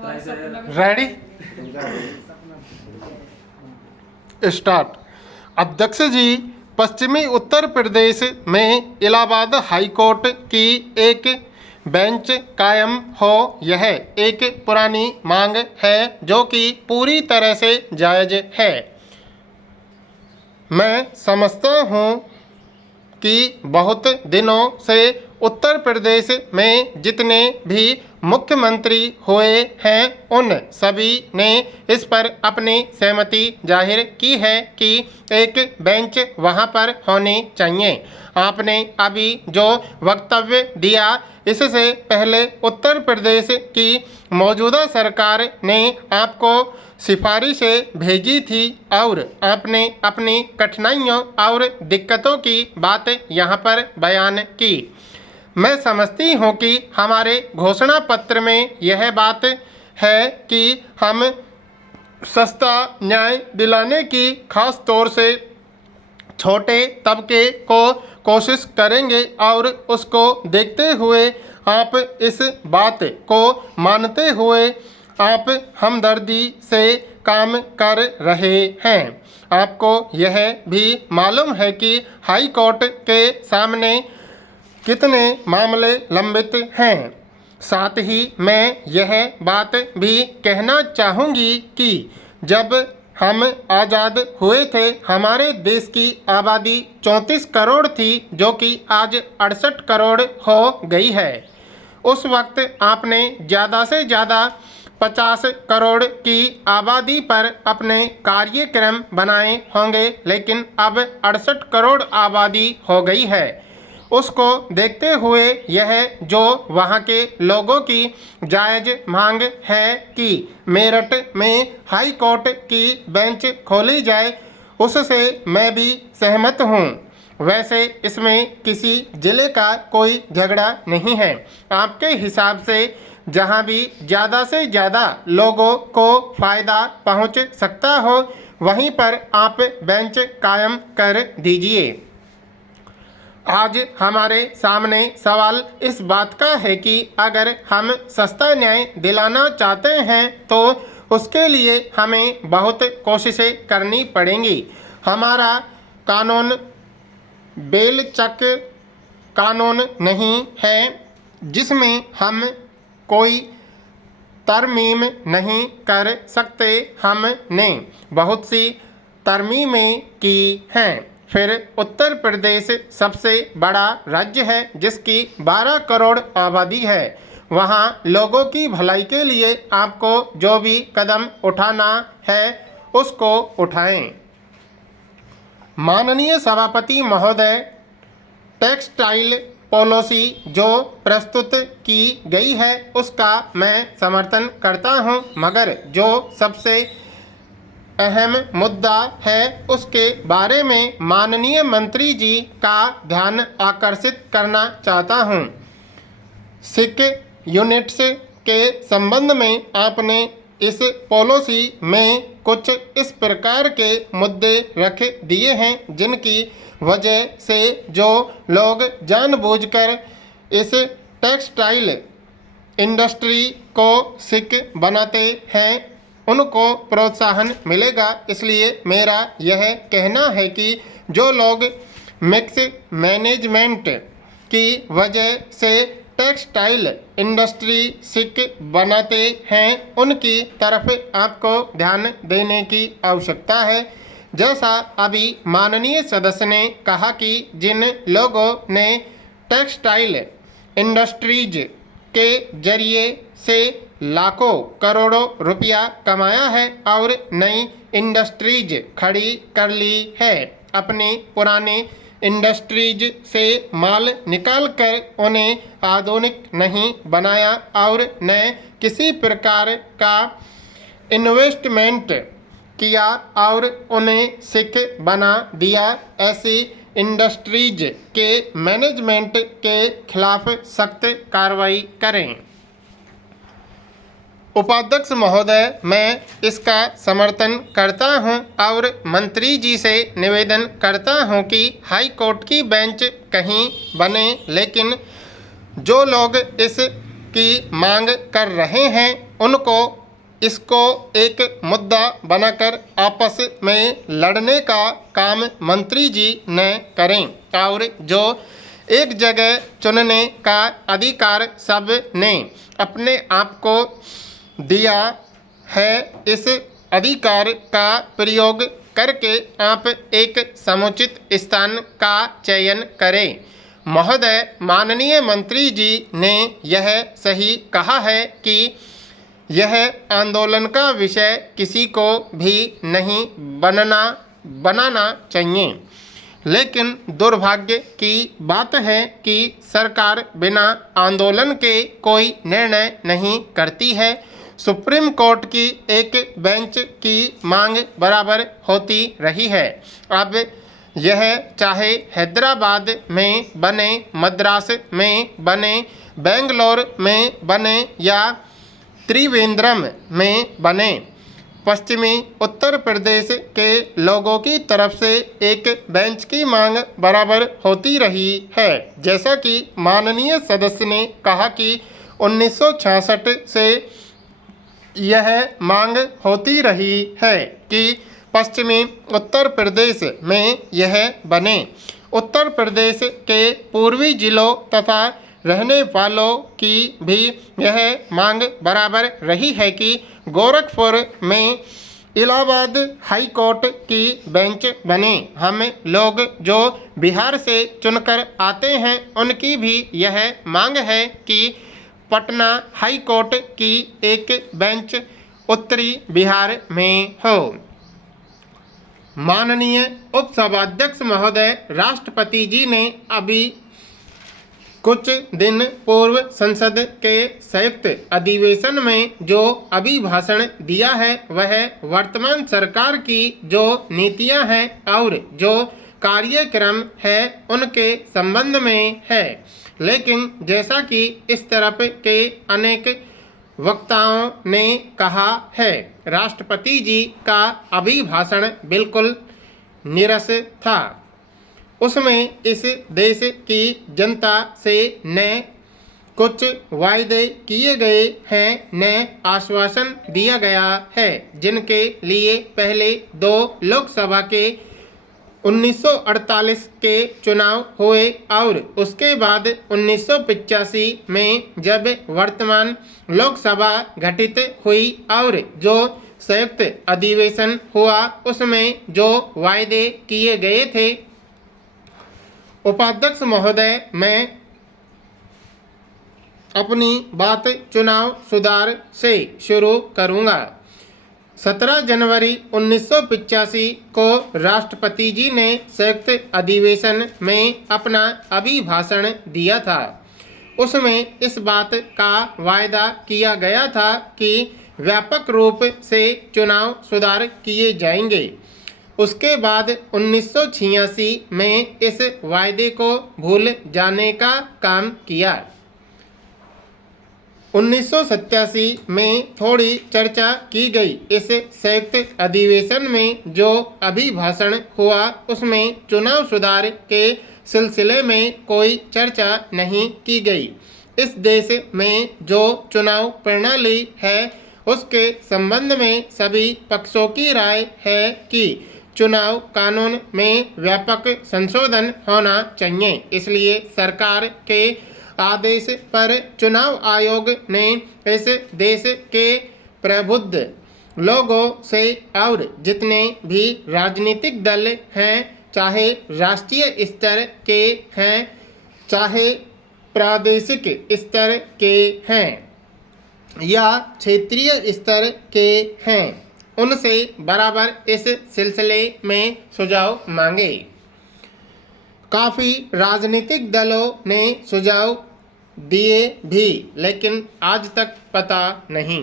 Ready start. अध्यक्ष जी, पश्चिमी उत्तर प्रदेश में इलाहाबाद हाई कोर्ट की एक बेंच कायम हो, यह एक पुरानी मांग है जो कि पूरी तरह से जायज़ है। मैं समझता हूँ कि बहुत दिनों से उत्तर प्रदेश में जितने भी मुख्यमंत्री हुए हैं उन सभी ने इस पर अपनी सहमति जाहिर की है कि एक बेंच वहां पर होनी चाहिए। आपने अभी जो वक्तव्य दिया, इससे पहले उत्तर प्रदेश की मौजूदा सरकार ने आपको सिफारिशें भेजी थी और आपने अपनी कठिनाइयों और दिक्कतों की बात यहाँ पर बयान की। मैं समझती हूँ कि हमारे घोषणा पत्र में यह बात है कि हम सस्ता न्याय दिलाने की खास तौर से छोटे तबके को कोशिश करेंगे और उसको देखते हुए आप इस बात को मानते हुए आप हमदर्दी से काम कर रहे हैं। आपको यह भी मालूम है कि हाई कोर्ट के सामने कितने मामले लंबित हैं। साथ ही मैं यह बात भी कहना चाहूँगी कि जब हम आज़ाद हुए थे हमारे देश की आबादी 34 करोड़ थी जो कि आज 68 करोड़ हो गई है। उस वक्त आपने ज़्यादा से ज़्यादा 50 करोड़ की आबादी पर अपने कार्यक्रम बनाए होंगे, लेकिन अब 68 करोड़ आबादी हो गई है। उसको देखते हुए यह जो वहाँ के लोगों की जायज़ मांग है कि मेरठ में हाई कोर्ट की बेंच खोली जाए, उससे मैं भी सहमत हूँ। वैसे इसमें किसी ज़िले का कोई झगड़ा नहीं है। आपके हिसाब से जहाँ भी ज़्यादा से ज़्यादा लोगों को फ़ायदा पहुँच सकता हो वहीं पर आप बेंच कायम कर दीजिए। आज हमारे सामने सवाल इस बात का है कि अगर हम सस्ता न्याय दिलाना चाहते हैं तो उसके लिए हमें बहुत कोशिशें करनी पड़ेंगी। हमारा कानून बेलचक कानून नहीं है जिसमें हम कोई तरमीम नहीं कर सकते। हमने बहुत सी तरमीमें की हैं। फिर उत्तर प्रदेश सबसे बड़ा राज्य है जिसकी 12 करोड़ आबादी है। वहाँ लोगों की भलाई के लिए आपको जो भी कदम उठाना है उसको उठाएं। माननीय सभापति महोदय, टेक्सटाइल पॉलिसी जो प्रस्तुत की गई है उसका मैं समर्थन करता हूं, मगर जो सबसे अहम मुद्दा है उसके बारे में माननीय मंत्री जी का ध्यान आकर्षित करना चाहता हूं। सिख यूनिट्स के संबंध में आपने इस पॉलिसी में कुछ इस प्रकार के मुद्दे रख दिए हैं जिनकी वजह से जो लोग जानबूझकर इस टेक्सटाइल इंडस्ट्री को सिख बनाते हैं उनको प्रोत्साहन मिलेगा। इसलिए मेरा यह कहना है कि जो लोग मिक्स मैनेजमेंट की वजह से टेक्सटाइल इंडस्ट्री सिक बनाते हैं उनकी तरफ आपको ध्यान देने की आवश्यकता है। जैसा अभी माननीय सदस्य ने कहा कि जिन लोगों ने टेक्सटाइल इंडस्ट्रीज के जरिए से लाखों करोड़ों रुपया कमाया है और नई इंडस्ट्रीज खड़ी कर ली है, अपने पुराने इंडस्ट्रीज से माल निकालकर उन्हें आधुनिक नहीं बनाया और न किसी प्रकार का इन्वेस्टमेंट किया और उन्हें सिख बना दिया, ऐसी इंडस्ट्रीज के मैनेजमेंट के खिलाफ सख्त कार्रवाई करें। उपाध्यक्ष महोदय, मैं इसका समर्थन करता हूं और मंत्री जी से निवेदन करता हूं कि हाई कोर्ट की बेंच कहीं बने, लेकिन जो लोग इस की मांग कर रहे हैं उनको इसको एक मुद्दा बनाकर आपस में लड़ने का काम मंत्री जी न करें और जो एक जगह चुनने का अधिकार सब ने अपने आप को दिया है, इस अधिकार का प्रयोग करके आप एक समुचित स्थान का चयन करें। महोदय, माननीय मंत्री जी ने यह सही कहा है कि यह आंदोलन का विषय किसी को भी नहीं बनाना चाहिए, लेकिन दुर्भाग्य की बात है कि सरकार बिना आंदोलन के कोई निर्णय नहीं करती है। सुप्रीम कोर्ट की एक बेंच की मांग बराबर होती रही है। अब यह चाहे हैदराबाद में बने, मद्रास में बने, बेंगलोर में बने या त्रिवेंद्रम में बने, पश्चिमी उत्तर प्रदेश के लोगों की तरफ से एक बेंच की मांग बराबर होती रही है। जैसा कि माननीय सदस्य ने कहा कि 1966 से यह मांग होती रही है कि पश्चिमी उत्तर प्रदेश में यह बने। उत्तर प्रदेश के पूर्वी जिलों तथा रहने वालों की भी यह मांग बराबर रही है कि गोरखपुर में इलाहाबाद हाई कोर्ट की बेंच बने। हम लोग जो बिहार से चुनकर आते हैं उनकी भी यह मांग है कि पटना हाई कोर्ट की एक बेंच उत्तरी बिहार में हो। माननीय उपसभाध्यक्ष महोदय, राष्ट्रपति जी ने अभी कुछ दिन पूर्व संसद के संयुक्त अधिवेशन में जो अभिभाषण दिया है वह वर्तमान सरकार की जो नीतियां हैं और जो कार्यक्रम है उनके संबंध में है। लेकिन जैसा कि इस तरफ के अनेक वक्ताओं ने कहा है, राष्ट्रपति जी का अभिभाषण बिल्कुल नीरस था। उसमें इस देश की जनता से न कुछ वायदे किए गए हैं, न आश्वासन दिया गया है, जिनके लिए पहले 2 लोकसभा के 1948 के चुनाव हुए और उसके बाद 1985 में जब वर्तमान लोकसभा गठित हुई और जो संयुक्त अधिवेशन हुआ उसमें जो वायदे किए गए थे। उपाध्यक्ष महोदय, मैं अपनी बात चुनाव सुधार से शुरू करूंगा। 17 जनवरी 1985 को राष्ट्रपति जी ने संयुक्त अधिवेशन में अपना अभिभाषण दिया था। उसमें इस बात का वायदा किया गया था कि व्यापक रूप से चुनाव सुधार किए जाएंगे। उसके बाद 1986 में इस वायदे को भूल जाने का काम किया। 1987 में थोड़ी चर्चा की गई। इस संयुक्त अधिवेशन में जो अभिभाषण हुआ उसमें चुनाव सुधार के सिलसिले में कोई चर्चा नहीं की गई। इस देश में जो चुनाव प्रणाली है उसके संबंध में सभी पक्षों की राय है कि चुनाव कानून में व्यापक संशोधन होना चाहिए। इसलिए सरकार के आदेश पर चुनाव आयोग ने इस देश के प्रबुद्ध लोगों से और जितने भी राजनीतिक दल हैं, चाहे राष्ट्रीय स्तर के हैं चाहे प्रादेशिक स्तर के हैं या क्षेत्रीय स्तर के हैं, उनसे बराबर इस सिलसिले में सुझाव मांगे। काफ़ी राजनीतिक दलों ने सुझाव दिए भी, लेकिन आज तक पता नहीं।